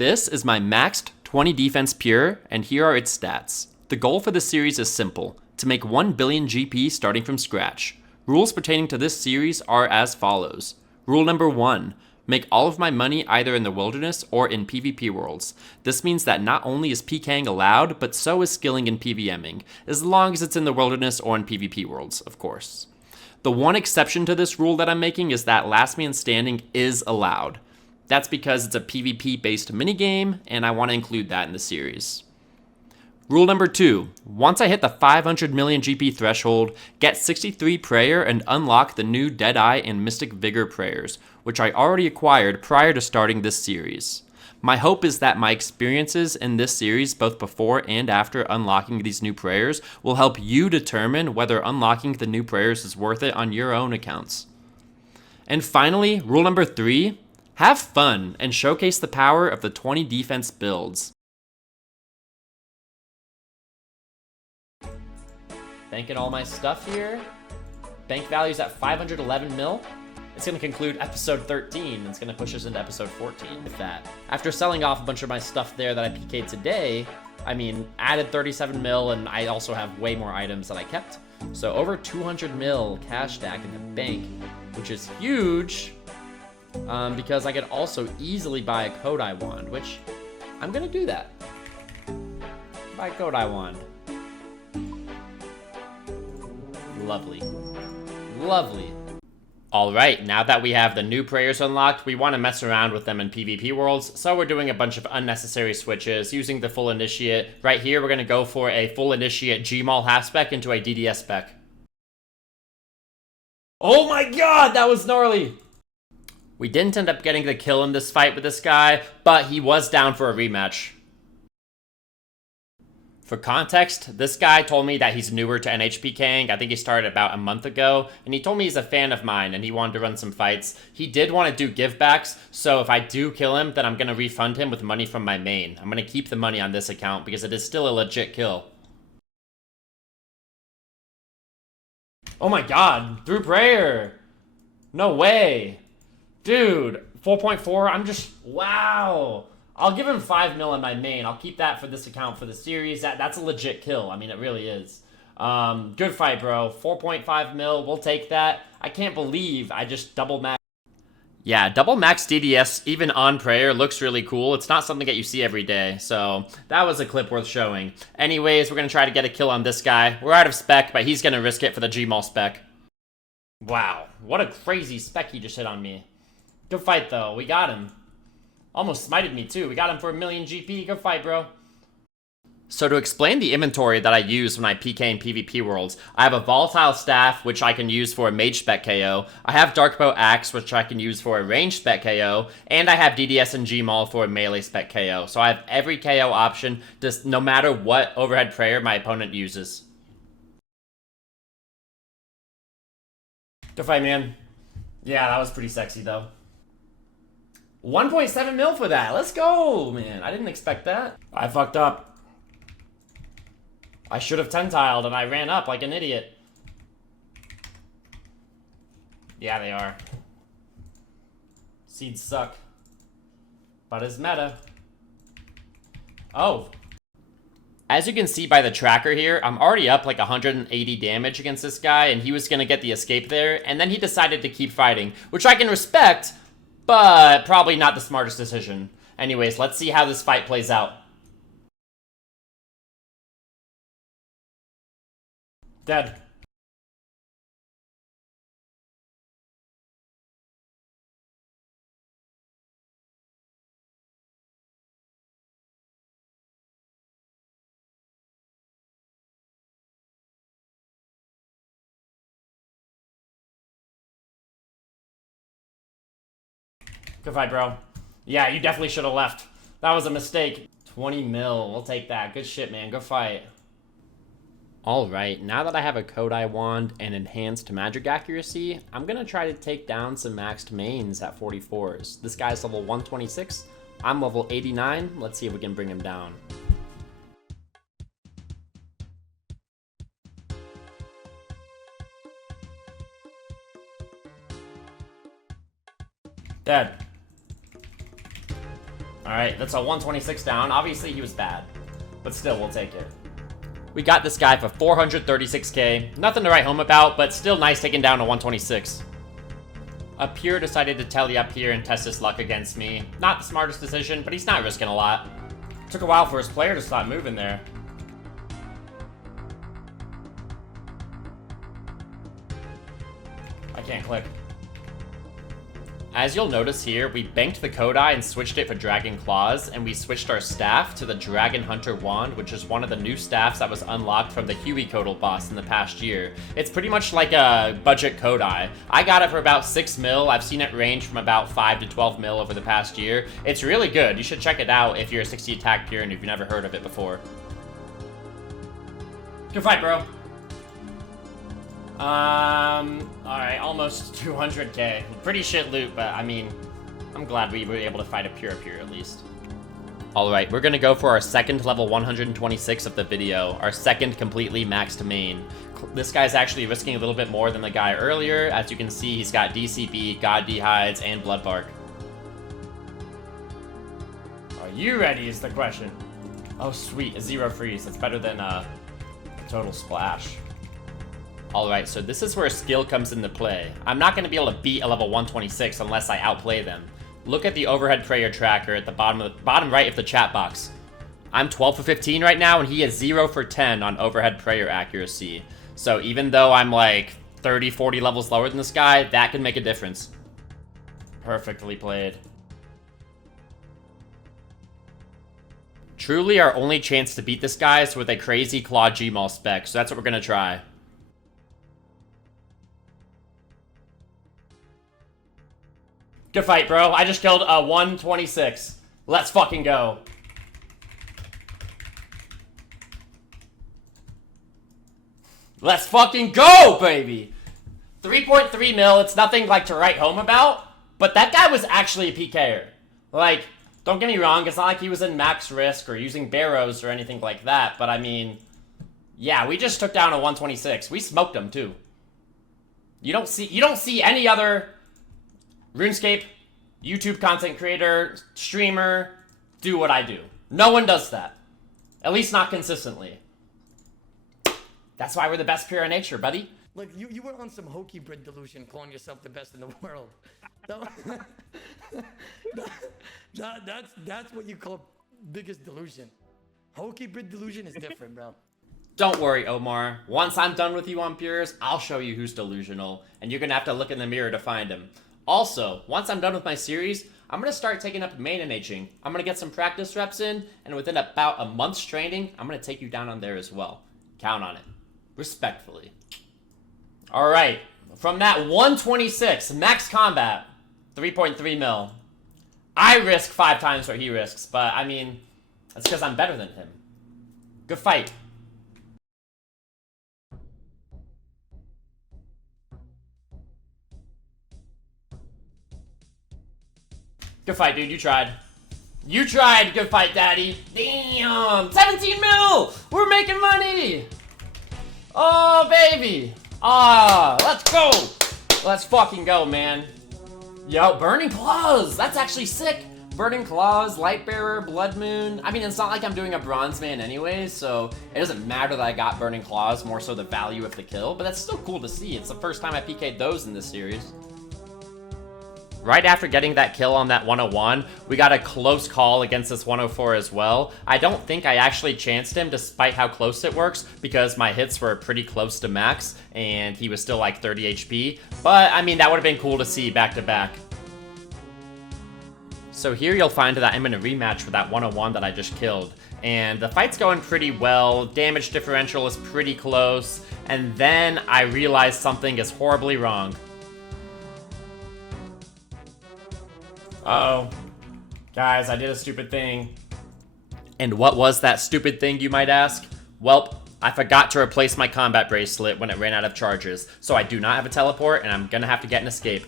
This is my maxed 20 defense pure, and here are its stats. The goal for this series is simple, to make 1 billion GP starting from scratch. Rules pertaining to this series are as follows. Rule number 1. Make all of my money either in the wilderness or in PvP worlds. This means that not only is PKing allowed, but so is skilling and PVMing, as long as it's in the wilderness or in PvP worlds, of course. The one exception to this rule that I'm making is that last man standing is allowed. That's because it's a PvP-based minigame, and I want to include that in the series. Rule number 2, once I hit the 500 million GP threshold, get 63 prayer and unlock the new Deadeye and Mystic Vigor prayers, which I already acquired prior to starting this series. My hope is that my experiences in this series, both before and after unlocking these new prayers, will help you determine whether unlocking the new prayers is worth it on your own accounts. And finally, rule number 3, have fun and showcase the power of the 20 defense builds. Banking all my stuff here. Bank value's at 511 mil. It's going to conclude episode 13. It's going to push us into episode 14 with that. After selling off a bunch of my stuff there that I PK'd today, added 37 mil, and I also have way more items that I kept. So over 200 mil cash stack in the bank, which is huge, because I could also easily buy a Kodai wand, which I'm going to do that. Buy a Kodai wand. Lovely. Lovely. Alright, now that we have the new prayers unlocked, we want to mess around with them in PvP worlds, so we're doing a bunch of unnecessary switches using the full initiate. Right here, we're going to go for a full initiate Gmaul half spec into a DDS spec. Oh my god, that was gnarly! We didn't end up getting the kill in this fight with this guy, but he was down for a rematch. For context, this guy told me that he's newer to PKing. I think he started about a month ago, and he told me he's a fan of mine and he wanted to run some fights. He did want to do givebacks, so if I do kill him, then I'm going to refund him with money from my main. I'm going to keep the money on this account because it is still a legit kill. Oh my god, through prayer! No way! Dude, 4.4, wow! I'll give him 5 mil on my main. I'll keep that for this account for the series. That's a legit kill. It really is. Good fight, bro. 4.5 mil. We'll take that. I can't believe I just double max. Yeah, double max DDS, even on prayer, looks really cool. It's not something that you see every day. So that was a clip worth showing. Anyways, we're going to try to get a kill on this guy. We're out of spec, but he's going to risk it for the Gmaul spec. Wow. What a crazy spec he just hit on me. Good fight, though. We got him. Almost smited me too. We got him for 1 million GP. Good fight, bro. So to explain the inventory that I use when I PK in PvP worlds, I have a volatile staff, which I can use for a mage spec KO. I have Darkbow Axe, which I can use for a range spec KO. And I have DDS and Gmaul for a melee spec KO. So I have every KO option, just no matter what overhead prayer my opponent uses. Good fight, man. Yeah, that was pretty sexy, though. 1.7 mil for that. Let's go, man. I didn't expect that. I fucked up. I should have 10-tiled and I ran up like an idiot. Yeah, they are. Seeds suck. But it's meta. Oh. As you can see by the tracker here, I'm already up like 180 damage against this guy, and he was gonna get the escape there, and then he decided to keep fighting, which I can respect, but probably not the smartest decision. Anyways, let's see how this fight plays out. Dead. Good fight, bro. Yeah, you definitely should have left. That was a mistake. 20 mil. We'll take that. Good shit, man. Good fight. Alright, now that I have a Kodai wand and enhanced magic accuracy, I'm going to try to take down some maxed mains at 44s. This guy's level 126. I'm level 89. Let's see if we can bring him down. Dead. Alright, that's a 126 down. Obviously, he was bad. But still, we'll take it. We got this guy for 436k. Nothing to write home about, but still nice taking down a 126. Up here decided to telly up here and test his luck against me. Not the smartest decision, but he's not risking a lot. Took a while for his player to stop moving there. I can't click. As you'll notice here, we banked the Kodai and switched it for Dragon Claws, and we switched our staff to the Dragon Hunter Wand, which is one of the new staffs that was unlocked from the Huey Kodal boss in the past year. It's pretty much like a budget Kodai. I got it for about 6 mil. I've seen it range from about 5 to 12 mil over the past year. It's really good. You should check it out if you're a 60 attack pure and if you've never heard of it before. Good fight, bro. Alright, almost 200k. Pretty shit loot, but I mean, I'm glad we were able to fight a pure at least. Alright, we're gonna go for our second level 126 of the video, our second completely maxed main. This guy's actually risking a little bit more than the guy earlier. As you can see, he's got DCB, God Dehides, and Bloodbark. Are you ready is the question. Oh sweet, a 0 freeze. That's better than a total splash. Alright, so this is where skill comes into play. I'm not going to be able to beat a level 126 unless I outplay them. Look at the overhead prayer tracker at the bottom right of the chat box. I'm 12 for 15 right now, and he is 0 for 10 on overhead prayer accuracy. So even though I'm like 30, 40 levels lower than this guy, that can make a difference. Perfectly played. Truly, our only chance to beat this guy is with a crazy Claw Gmaul spec, so that's what we're going to try. Good fight, bro. I just killed a 126. Let's fucking go. Let's fucking go, baby. 3.3 mil. It's nothing like to write home about, but that guy was actually a PKer. Like, don't get me wrong. It's not like he was in max risk or using barrows or anything like that, but I mean, yeah, we just took down a 126. We smoked him too. You don't see any other RuneScape, YouTube content creator, streamer, do what I do. No one does that. At least not consistently. That's why we're the best pure in nature, buddy. Look, you were on some Hokie Brid delusion, calling yourself the best in the world. That's what you call biggest delusion. Hokie Brid delusion is different, bro. Don't worry, Omar. Once I'm done with you on pures, I'll show you who's delusional, and you're gonna have to look in the mirror to find him. Also, once I'm done with my series, I'm going to start taking up main and Hing. I'm going to get some practice reps in, and within about a month's training, I'm going to take you down on there as well. Count on it. Respectfully. Alright, from that 126, max combat, 3.3 mil. I risk 5 times what he risks, but I mean, that's because I'm better than him. Good fight. Good fight, dude. You tried. You tried. Good fight, daddy. Damn. 17 mil. We're making money. Oh, baby. Ah, let's go. Let's fucking go, man. Yo, Burning Claws. That's actually sick. Burning Claws, Lightbearer, Blood Moon. I mean, it's not like I'm doing a Bronze Man anyways, so it doesn't matter that I got Burning Claws, more so the value of the kill, but that's still cool to see. It's the first time I PK'd those in this series. Right after getting that kill on that 101, we got a close call against this 104 as well. I don't think I actually chanced him despite how close it works because my hits were pretty close to max and he was still like 30 HP. But I mean, that would have been cool to see back to back. So here you'll find that I'm in a rematch for that 101 that I just killed. And the fight's going pretty well, damage differential is pretty close, and then I realize something is horribly wrong. Uh-oh. Guys, I did a stupid thing. And what was that stupid thing, you might ask? Welp, I forgot to replace my combat bracelet when it ran out of charges, so I do not have a teleport, and I'm gonna have to get an escape.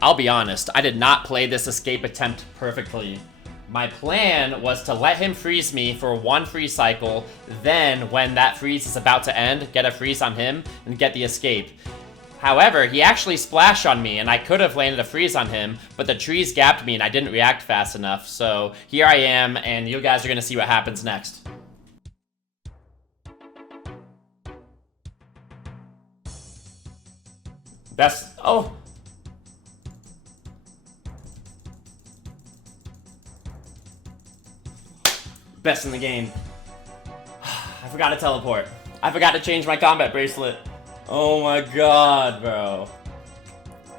I'll be honest, I did not play this escape attempt perfectly. My plan was to let him freeze me for 1 freeze cycle, then when that freeze is about to end, get a freeze on him and get the escape. However, he actually splashed on me and I could have landed a freeze on him, but the trees gapped me and I didn't react fast enough. So here I am and you guys are gonna see what happens next. Oh. Best in the game. I forgot to teleport. I forgot to change my combat bracelet. Oh my god, bro.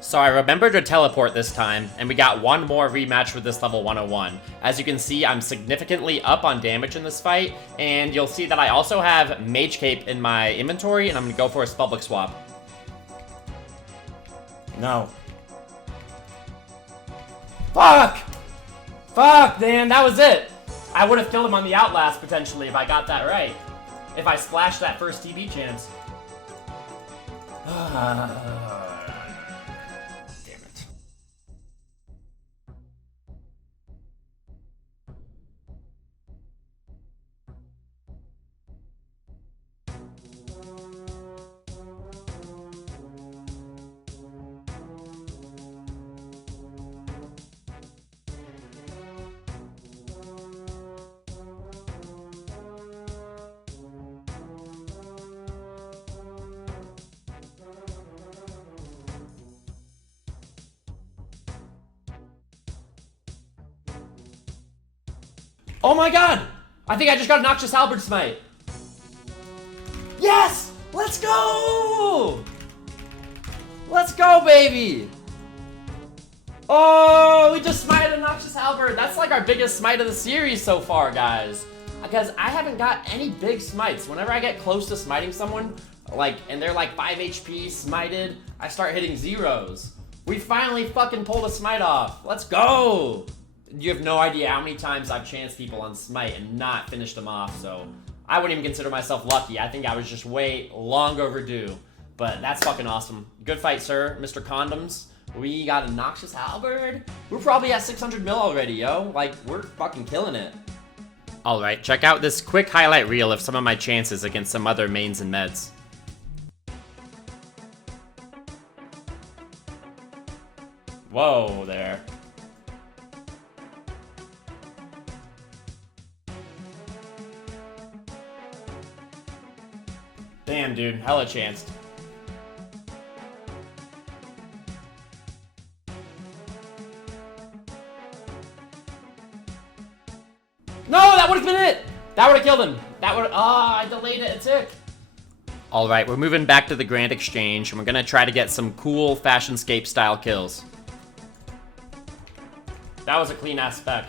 So I remembered to teleport this time, and we got one more rematch with this level 101. As you can see, I'm significantly up on damage in this fight, and you'll see that I also have Mage Cape in my inventory, and I'm gonna go for a Spellbook swap. No. Fuck! Fuck, Dan, that was it! I would have killed him on the Outlast, potentially, if I got that right. If I splashed that first TB chance. Damn it. Oh my god! I think I just got a Noxious Halberd Smite. Yes! Let's go! Let's go, baby! Oh, we just smited a Noxious Halberd. That's like our biggest smite of the series so far, guys. Because I haven't got any big smites. Whenever I get close to smiting someone, like, and they're like 5 HP smited, I start hitting zeros. We finally fucking pulled a smite off. Let's go! You have no idea how many times I've chanced people on Smite and not finished them off, so I wouldn't even consider myself lucky. I think I was just way long overdue. But that's fucking awesome. Good fight, sir, Mr. Condoms. We got a Noxious Halberd. We're probably at 600 mil already, yo. Like, we're fucking killing it. Alright, check out this quick highlight reel of some of my chances against some other mains and meds. Whoa there. Damn, dude, hella chanced. No, that would have been it! That would have killed him. That would I delayed it a tick. Alright, we're moving back to the Grand Exchange, and we're gonna try to get some cool Fashionscape style kills. That was a clean ass spec.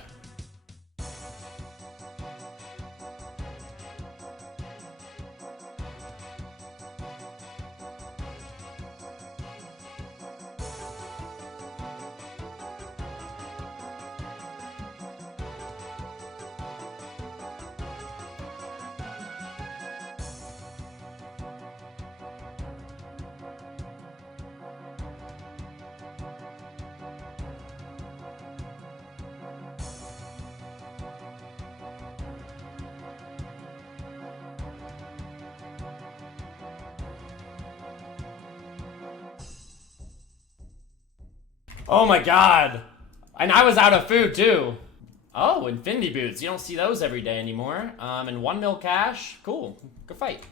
Oh my god! And I was out of food too. Oh, Infinity Boots. You don't see those every day anymore. And 1 mil cash. Cool. Good fight.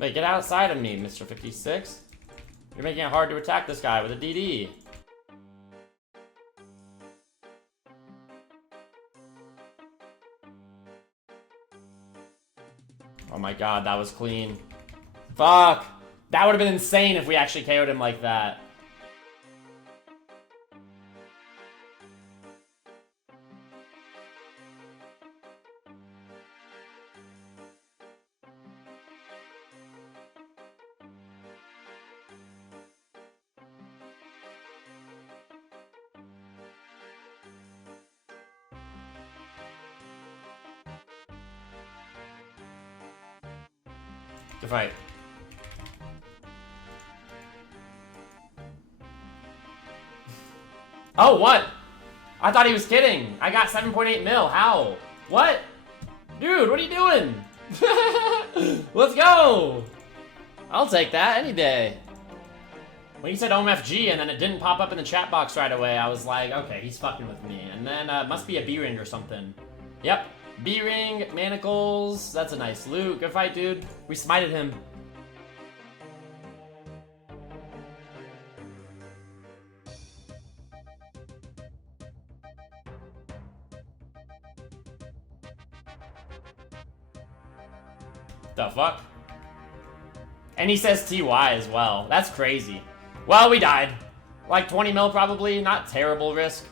Wait, get outside of me, Mr. 56. You're making it hard to attack this guy with a DD. Oh my god, that was clean. Fuck! That would have been insane if we actually KO'd him like that. Good fight. Oh, what? I thought he was kidding. I got 7.8 mil. How? What? Dude, what are you doing? Let's go. I'll take that any day. When he said OMFG and then it didn't pop up in the chat box right away, I was like, okay, he's fucking with me. And then must be a B-ring or something. Yep, B-ring, manacles. That's a nice loot. Good fight, dude. We smited him. The fuck? And he says TY as well. That's crazy. Well, we died. Like 20 mil probably, not terrible risk.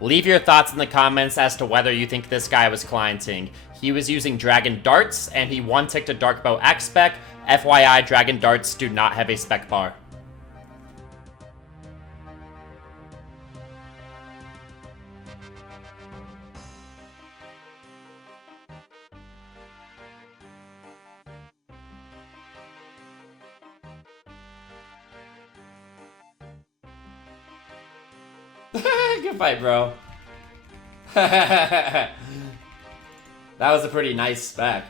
Leave your thoughts in the comments as to whether you think this guy was clienting. He was using Dragon Darts, and he one-ticked a Darkbow Axe spec. FYI, Dragon Darts do not have a spec bar. Good fight, bro. That was a pretty nice spec.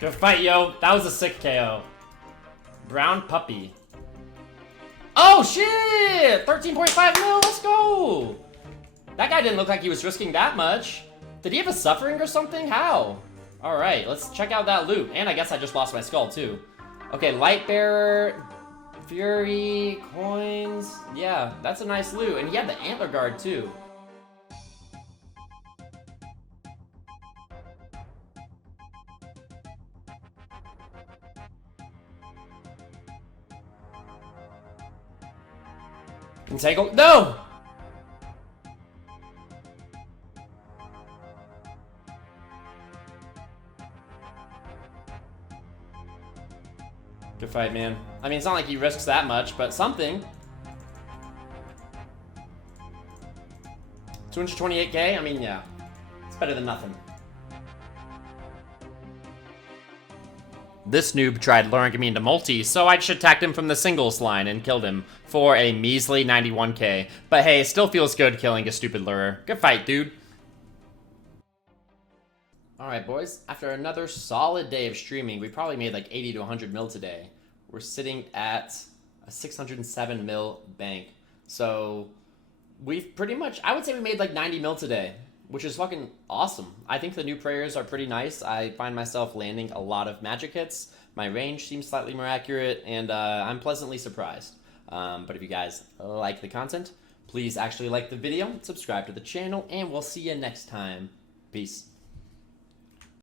Good fight, yo. That was a sick KO. Brown Puppy. Oh, shit! 13.5 mil, let's go! That guy didn't look like he was risking that much. Did he have a suffering or something? How? Alright, let's check out that loot. And I guess I just lost my skull, too. Okay, Lightbearer, Fury, coins. Yeah, that's a nice loot. And he had the Antler Guard, too. And take a no! Good fight, man. I mean, it's not like he risks that much, but something. 228k? I mean, yeah. It's better than nothing. This noob tried luring me into multi, so I just attacked him from the singles line and killed him for a measly 91k. But hey, it still feels good killing a stupid lurer. Good fight, dude. Alright, boys. After another solid day of streaming, we probably made like 80 to 100 mil today. We're sitting at a 607 mil bank. So we've pretty much, I would say we made like 90 mil today, which is fucking awesome. I think the new prayers are pretty nice. I find myself landing a lot of magic hits. My range seems slightly more accurate, and I'm pleasantly surprised. But if you guys like the content, please actually like the video, subscribe to the channel, and we'll see you next time. Peace.